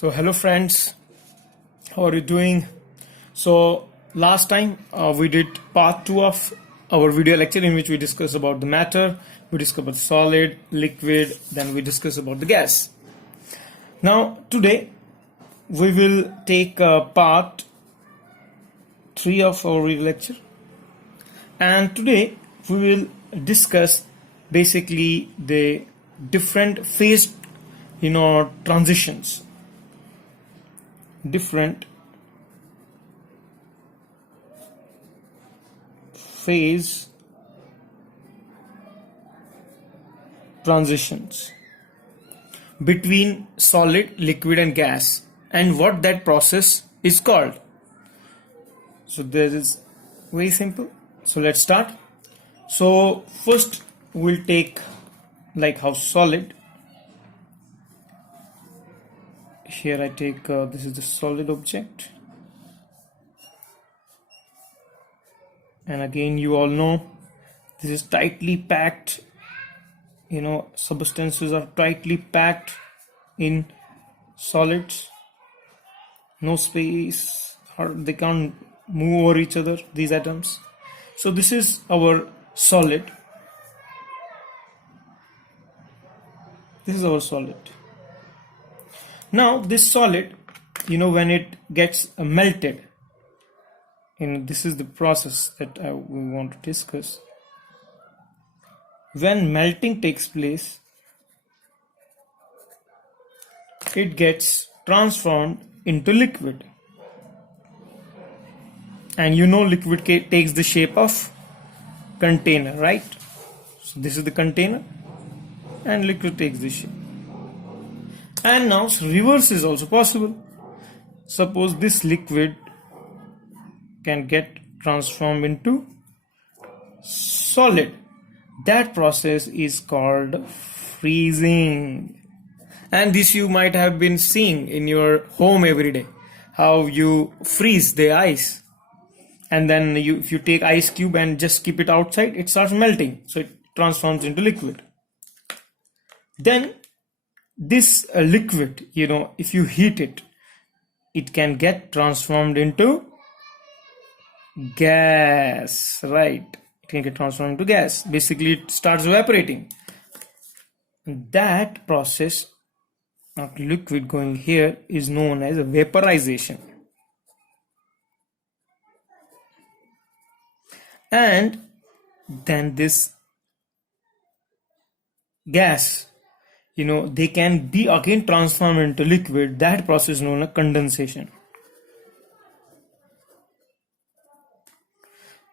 So hello friends, how are you doing? So last time we did part 2 of our video lecture in which we discussed about the matter, we discussed about solid, liquid, then we discussed about the gas. Now today we will take part 3 of our video lecture, and today we will discuss basically the different phase transitions, different phase transitions between solid, liquid and gas, and what that process is called. So this is very simple. So let's start. So first we'll take like how solid. Here I take this is the solid object, and again you all know this is tightly packed, substances are tightly packed in solids, no space, or they can't move over each other, these atoms. So this is our solid. This is our solid. Now this solid, when it gets melted, this is the process that we want to discuss. When melting takes place, it gets transformed into liquid, and liquid takes the shape of container, right? So this is the container and liquid takes the shape. And now reverse is also possible. Suppose this liquid can get transformed into solid. That process is called freezing. And this you might have been seeing in your home every day, how you freeze the ice, and then if you take ice cube and just keep it outside, it starts melting, so it transforms into liquid. Then this liquid, if you heat it, it can get transformed into gas, right? It can get transformed into gas. Basically it starts evaporating. That process of liquid going here is known as vaporization. And then this gas, they can be again transformed into liquid. That process is known as condensation.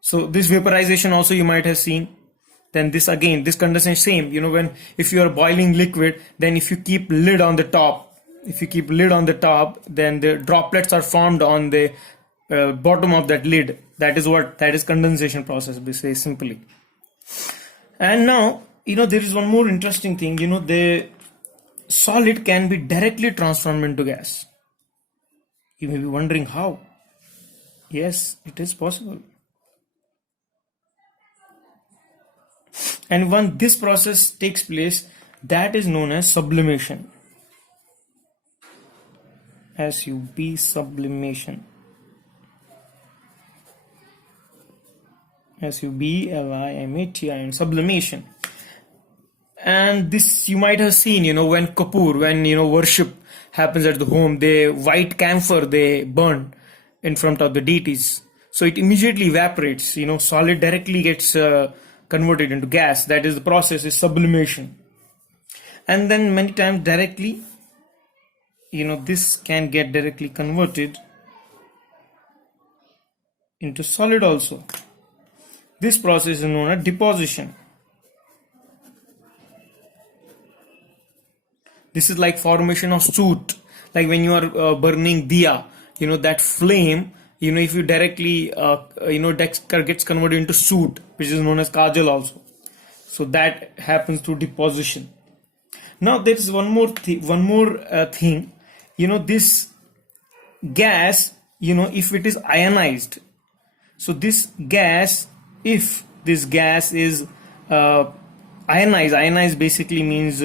So this vaporization also you might have seen. Then this again, this condensation, same, if you are boiling liquid, then if you keep lid on the top, then the droplets are formed on the bottom of that lid. That is condensation process, we say simply. And now, there is one more interesting thing, the solid can be directly transformed into gas. You may be wondering how. Yes, it is possible. And when this process takes place, that is known as sublimation. Sublimation. Sublimation. Sublimation. And this you might have seen, when when worship happens at the home, the white camphor they burn in front of the deities. So it immediately evaporates, solid directly gets converted into gas. That is the process, is sublimation. And then many times directly, this can get directly converted into solid also. This process is known as deposition. This is like formation of soot, like when you are burning diya, that flame, if you directly gets converted into soot, which is known as kajal also. So that happens through deposition. Now there is one more thing, this gas, if it is ionized, so this gas, if this gas is ionized basically means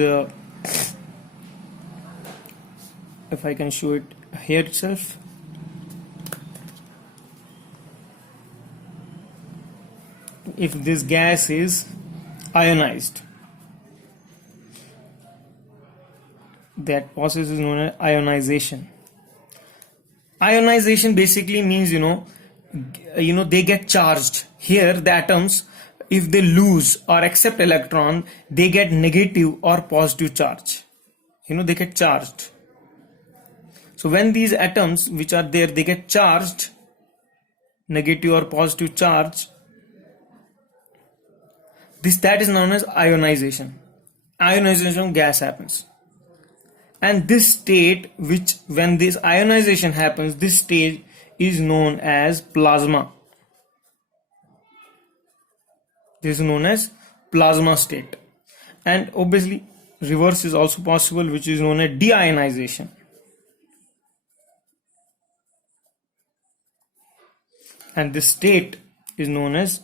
if I can show it here itself. If this gas is ionized, that process is known as ionization. Ionization basically means they get charged. Here the atoms, if they lose or accept electron, they get negative or positive charge. They get charged. So when these atoms which are there, they get charged, negative or positive charge, that is known as ionization. Ionization of gas happens. And this state, which when this ionization happens, this state is known as plasma. This is known as plasma state. And obviously reverse is also possible, which is known as deionization. And this state is known as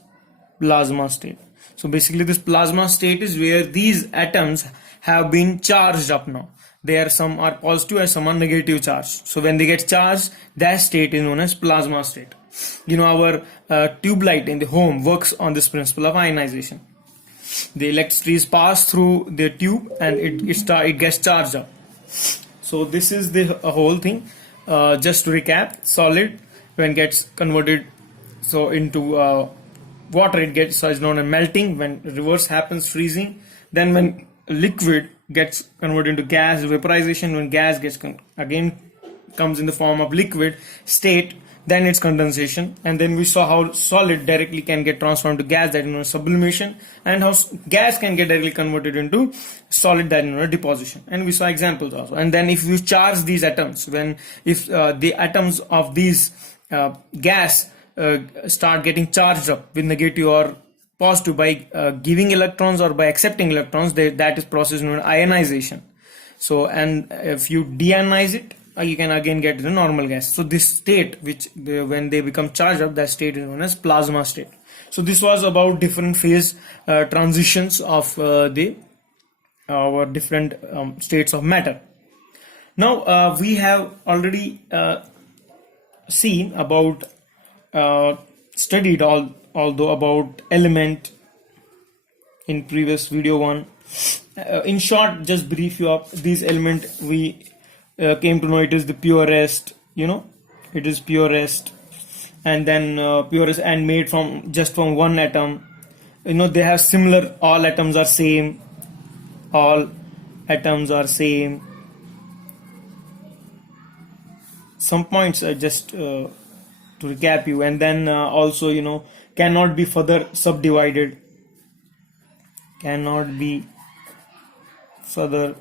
plasma state. So basically this plasma state is where these atoms have been charged up now. Some are positive and some are negative charged. So when they get charged, that state is known as plasma state. Our tube light in the home works on this principle of ionization. The electricity is passed through the tube and it gets charged up. So this is the whole thing. Just to recap, solid when gets converted into water, is known as melting. When reverse happens, freezing. Then when liquid gets converted into gas, vaporization. When gas comes in the form of liquid state, then it's condensation. And then we saw how solid directly can get transformed to gas, that is known as sublimation, and how gas can get directly converted into solid, that is known as deposition. And we saw examples also. And then if you charge these atoms, if the atoms of these gas start getting charged up with negative or positive by giving electrons or by accepting electrons, that is process known as ionization. So, and if you deionize it, you can again get the normal gas. So this state, when they become charged up, that state is known as plasma state. So this was about different phase transitions of our different states of matter. Now we have already seen about studied although about element in previous video one. In short, just brief you up, these element we came to know it is the purest, it is purest, and then purest and made from one atom. They have similar, all atoms are same, some points are just to recap you. And then also cannot be further subdivided, they cannot be further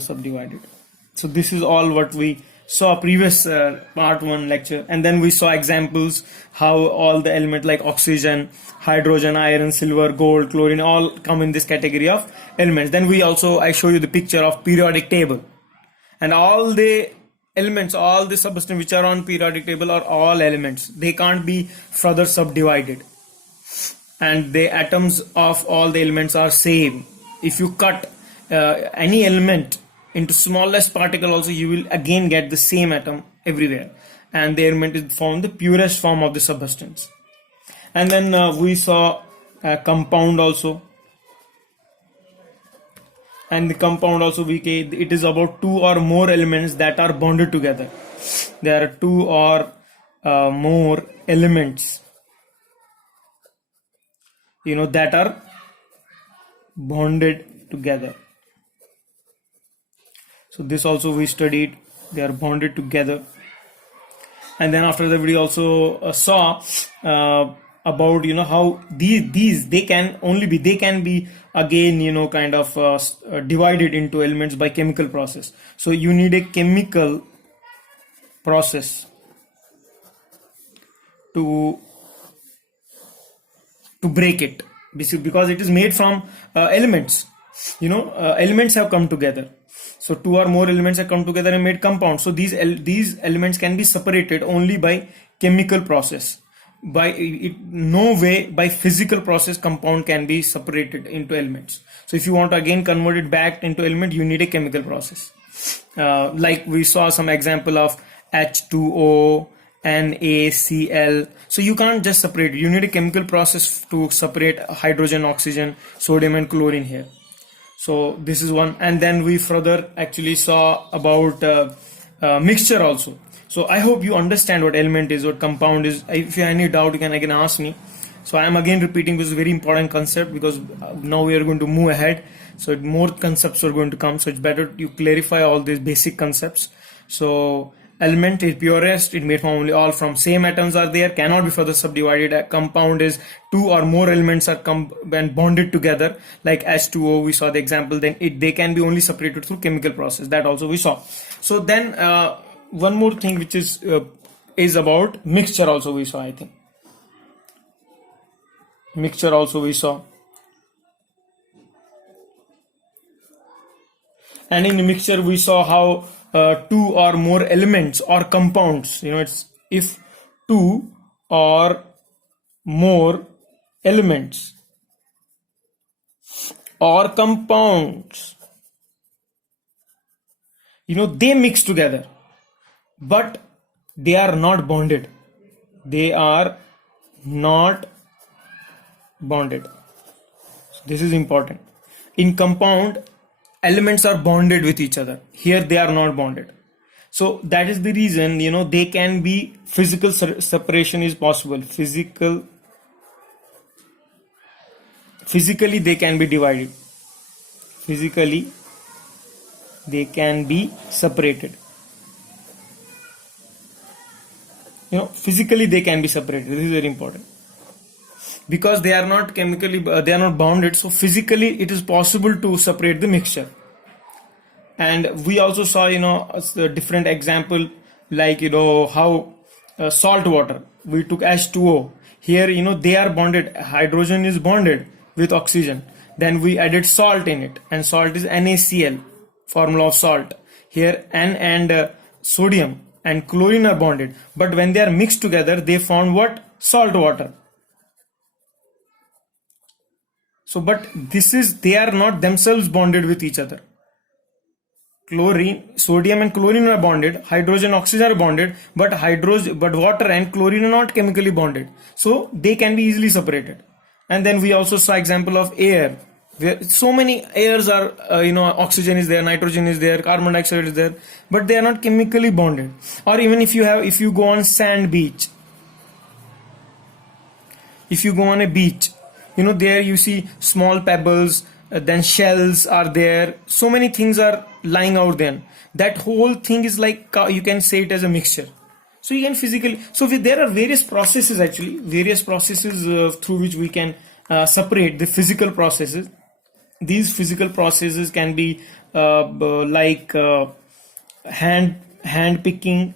subdivided. So this is all what we saw previous part 1 lecture. And then we saw examples how all the elements like oxygen, hydrogen, iron, silver, gold, chlorine all come in this category of elements. Then I show you the picture of periodic table, and all the elements, all the substances which are on periodic table are all elements. They can't be further subdivided, and the atoms of all the elements are same. If you cut any element into smallest particle also, you will again get the same atom everywhere, and the element is formed the purest form of the substance. And then we saw a compound also, and the compound also it is about 2 or more elements that are bonded together. There are 2 or more elements that are bonded together. So this also we studied, they are bonded together. And then after that we also saw about how these they can be again kind of divided into elements by chemical process. So you need a chemical process to break it, because it is made from elements. Elements have come together. So 2 or more elements have come together and made compounds. So these elements can be separated only by chemical process. by it, no way by physical process compound can be separated into elements. So if you want to again convert it back into element, you need a chemical process. Like we saw some example of H2O, NaCl. So you can't just separate it. You need a chemical process to separate hydrogen, oxygen, sodium and chlorine here. So this is one. And then we further actually saw about mixture also. So I hope you understand what element is, what compound is. If you have any doubt, you can again ask me. So I am again repeating this very important concept, because now we are going to move ahead. So more concepts are going to come. So it's better you clarify all these basic concepts. So element is purest, it made from only all from same atoms are there, cannot be further subdivided. A compound is two or more elements are and bonded together, like H2O we saw the example. Then they can be only separated through chemical process, that also we saw. So then one more thing which is about mixture also we saw. I think mixture also we saw. And in mixture we saw how two or more elements or compounds, it's if two or more elements or compounds, they mix together, but they are not bonded. They are not bonded. So this is important. In compound, elements are bonded with each other. Here they are not bonded. So that is the reason, they can be physical separation is possible. Physically they can be divided. Physically they can be separated. Physically they can be separated. This is very important. Because they are not chemically, they are not bonded. So physically it is possible to separate the mixture. And we also saw, a different example, like, how salt water, we took H2O. Here, they are bonded. Hydrogen is bonded with oxygen. Then we added salt in it, and salt is NaCl, formula of salt. Here N and sodium and chlorine are bonded. But when they are mixed together, they form what? Salt water. So, but they are not themselves bonded with each other. Sodium and chlorine are bonded, hydrogen, oxygen are bonded, but water and chlorine are not chemically bonded. So they can be easily separated. And then we also saw example of air, where so many airs are, oxygen is there, nitrogen is there, carbon dioxide is there, but they are not chemically bonded. Or even if you go on sand beach, if you go on a beach, there you see small pebbles, then shells are there, so many things are lying out there. That whole thing is like, you can say it as a mixture. So you can physically, there are various processes through which we can separate the physical processes. These physical processes can be like hand picking.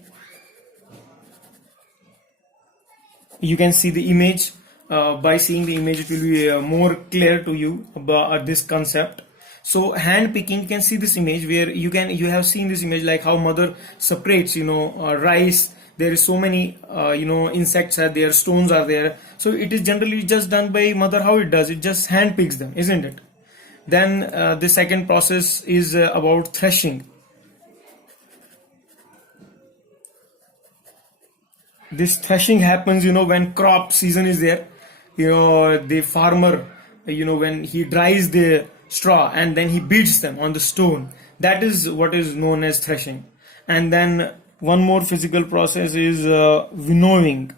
You can see the image. By seeing the image, it will be more clear to you about this concept. So hand picking, you can see this image where you have seen this image, like how mother separates, rice. There is so many, insects are there, stones are there. So it is generally just done by mother. How it does? It just hand picks them, isn't it? Then the second process is about threshing. This threshing happens, when crop season is there. The farmer, when he dries the straw and then he beats them on the stone, that is what is known as threshing. And then one more physical process is winnowing.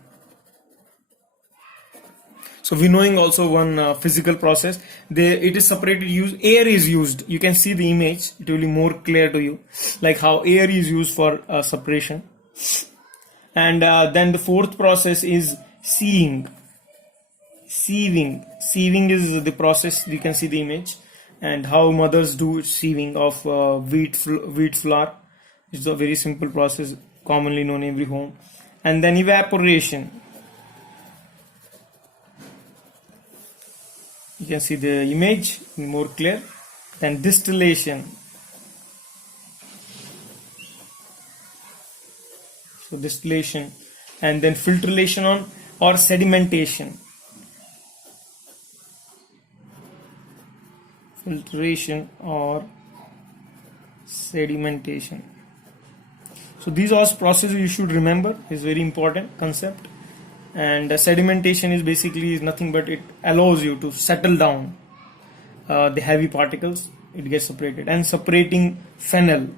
So winnowing also one physical process. It is separated. Air is used. You can see the image. It will be more clear to you, like how air is used for separation. And then the fourth process is sieving. Sieving is the process. You can see the image, and how mothers do sieving of wheat flour. It's a very simple process, commonly known in every home. And then evaporation. You can see the image more clear. Then distillation. So distillation, and then filtration on or sedimentation. Filtration or sedimentation. So these are processes you should remember, is very important concept. And sedimentation is basically nothing but it allows you to settle down the heavy particles, it gets separated. And separating funnel.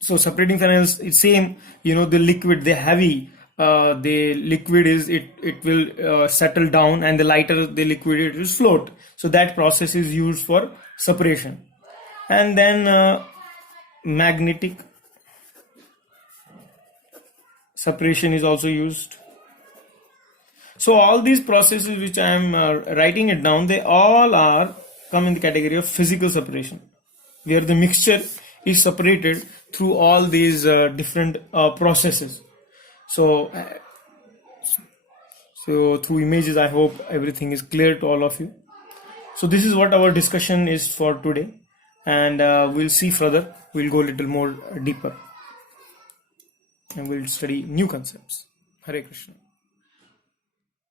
So separating funnels, it's same, the liquid, the heavy, the liquid is it will settle down, and the lighter the liquid it will float. So that process is used for separation. And then magnetic separation is also used. So all these processes which I am writing it down, they all are come in the category of physical separation, where the mixture is separated through all these different processes. So through images, I hope everything is clear to all of you. So this is what our discussion is for today, and we'll see further. We'll go a little more deeper, and we'll study new concepts. Hare Krishna.